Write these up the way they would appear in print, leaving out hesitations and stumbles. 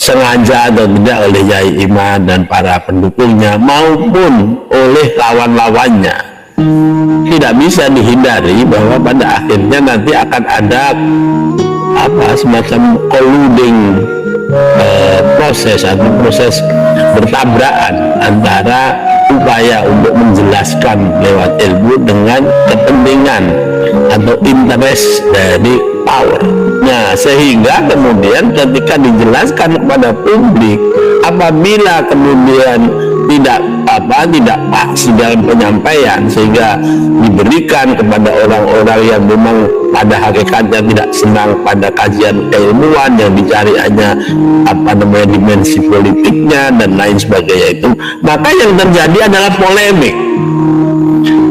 sengaja atau tidak oleh Yai Imad dan para pendukungnya maupun oleh lawan-lawannya, tidak bisa dihindari bahwa pada akhirnya nanti akan ada semacam colluding proses atau proses bertabrakan antara upaya untuk menjelaskan lewat ilmu dengan kepentingan atau interest dari power. Nah, sehingga kemudian ketika dijelaskan kepada publik, apabila kemudian tidak pas dalam penyampaian sehingga diberikan kepada orang-orang yang memang pada hakikatnya tidak senang pada kajian keilmuan yang dicari hanya dimensi politiknya dan lain sebagainya itu, maka yang terjadi adalah polemik.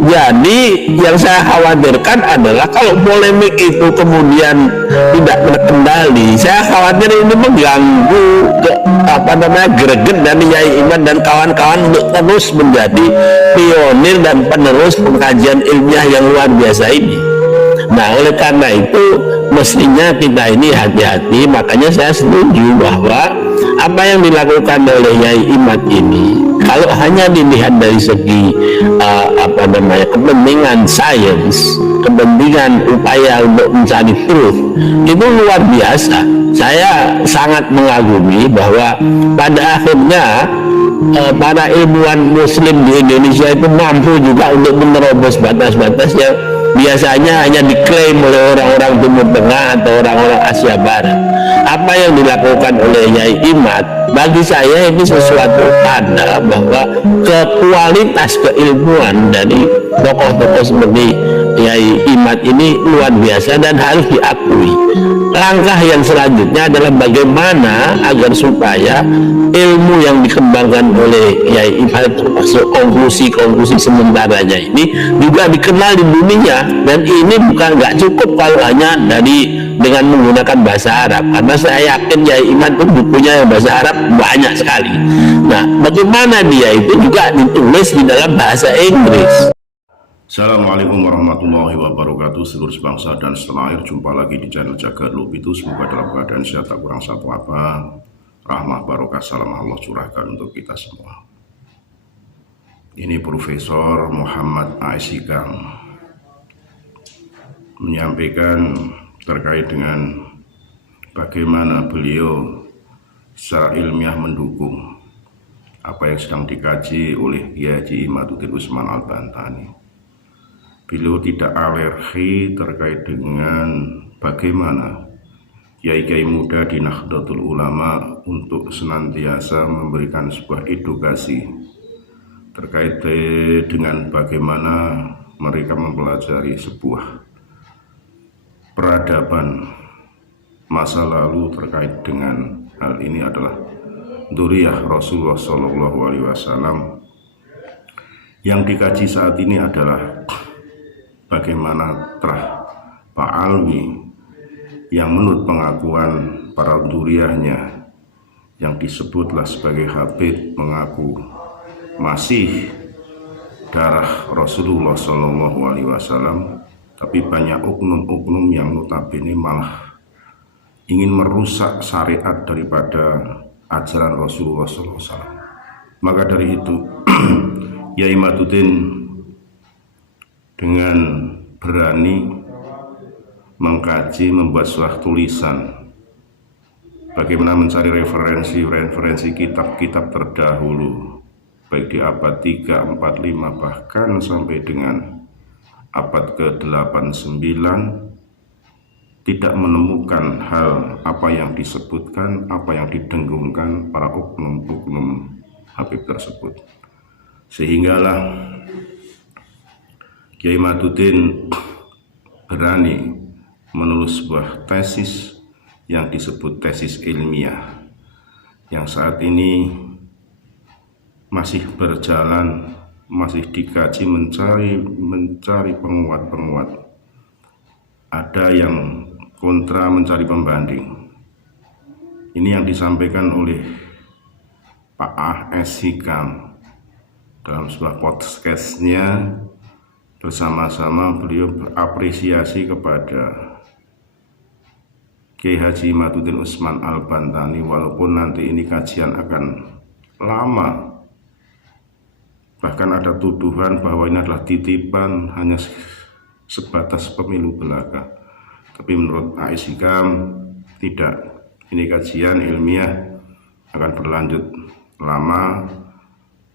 Jadi yang saya khawatirkan adalah kalau polemik itu kemudian tidak terkendali, saya khawatir ini mengganggu greget dari Yai Imad dan kawan-kawan untuk terus menjadi pionir dan penerus pengkajian ilmiah yang luar biasa ini. Nah, oleh karena itu mestinya kita ini hati-hati. Makanya saya setuju bahwa apa yang dilakukan oleh Yai Imad ini, kalau hanya dilihat dari segi kepentingan sains, kepentingan upaya untuk mencari truth, itu luar biasa. Saya sangat mengagumi bahwa pada akhirnya para ilmuwan muslim di Indonesia itu mampu juga untuk menerobos batas-batas yang biasanya hanya diklaim oleh orang-orang Timur Tengah atau orang-orang Asia Barat. Apa yang dilakukan oleh Yai Imad bagi saya ini sesuatu tanda bahwa kualitas keilmuan dari tokoh-tokoh seperti Yai Imad ini luar biasa dan harus diakui. Langkah yang selanjutnya adalah bagaimana agar supaya ilmu yang dikembangkan oleh Yai Imad, termasuk konklusi-konklusi sementaranya ini juga dikenal di dunia. Dan ini bukan nggak cukup kalau hanya dengan menggunakan bahasa Arab, karena saya yakin Yai Imad itu bukunya yang bahasa Arab banyak sekali. Nah, bagaimana dia itu juga ditulis di dalam bahasa Inggris. Assalamualaikum warahmatullahi wabarakatuh. Seluruh bangsa dan setanah air, jumpa lagi di channel Jagat Lupitu. Semoga dalam keadaan sehat, tak kurang satu apa. Rahmah barokah salam Allah curahkan untuk kita semua. Ini Profesor Muhammad Aisyikam menyampaikan terkait dengan bagaimana beliau secara ilmiah mendukung apa yang sedang dikaji oleh Kiai Imaduddin Usman Al-Bantani. Beliau tidak alergi terkait dengan bagaimana kiai-kiai muda di Nahdlatul Ulama untuk senantiasa memberikan sebuah edukasi terkait dengan bagaimana mereka mempelajari sebuah peradaban masa lalu terkait dengan hal ini adalah dzurriyyah Rasulullah SAW. Yang dikaji saat ini adalah bagaimana Trah Pak Alwi yang menurut pengakuan para dzurriyyahnya yang disebutlah sebagai Habib mengaku masih darah Rasulullah SAW, tapi banyak oknum-oknum yang notabene malah ingin merusak syariat daripada ajaran Rasulullah SAW. Maka dari itu Yai Imaduddin dengan berani mengkaji, membuat sebuah tulisan bagaimana mencari referensi kitab-kitab terdahulu, baik di abad 3, 4, 5, bahkan sampai dengan abad ke-8, 9, tidak menemukan hal apa yang disebutkan, apa yang didenggungkan para oknum-oknum Habib tersebut. Sehinggalah Kiai Imaduddin berani menulis sebuah tesis yang disebut tesis ilmiah, yang saat ini masih berjalan, masih dikaji, mencari penguat-penguat. Ada yang kontra, mencari pembanding. Ini yang disampaikan oleh Pak Aisyikam dalam sebuah podcastnya. Bersama-sama beliau berapresiasi kepada Kiai Haji Imaduddin Usman Al-Bantani, walaupun nanti ini kajian akan lama, bahkan ada tuduhan bahwa ini adalah titipan hanya sebatas pemilu belaka, tapi menurut A.S. Hikam tidak. Ini kajian ilmiah akan berlanjut lama,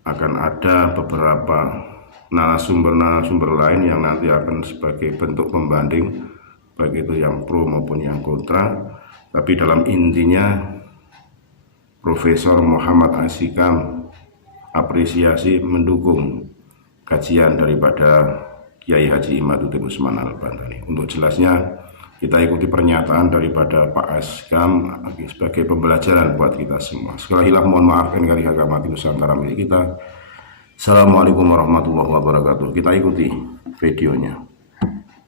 akan ada beberapa narasumber lain yang nanti akan sebagai bentuk pembanding, baik itu yang pro maupun yang kontra. Tapi dalam intinya Profesor Muhammad A.S. Hikam apresiasi mendukung kajian daripada Kiai Haji Imaduddin Usman Al-Bantani. Untuk jelasnya kita ikuti pernyataan daripada Pak A.S. Hikam sebagai pembelajaran buat kita semua. Sekali lagi mohon maaf NKRI Agama Nusantara milik kita. Assalamualaikum warahmatullahi wabarakatuh. Kita ikuti videonya.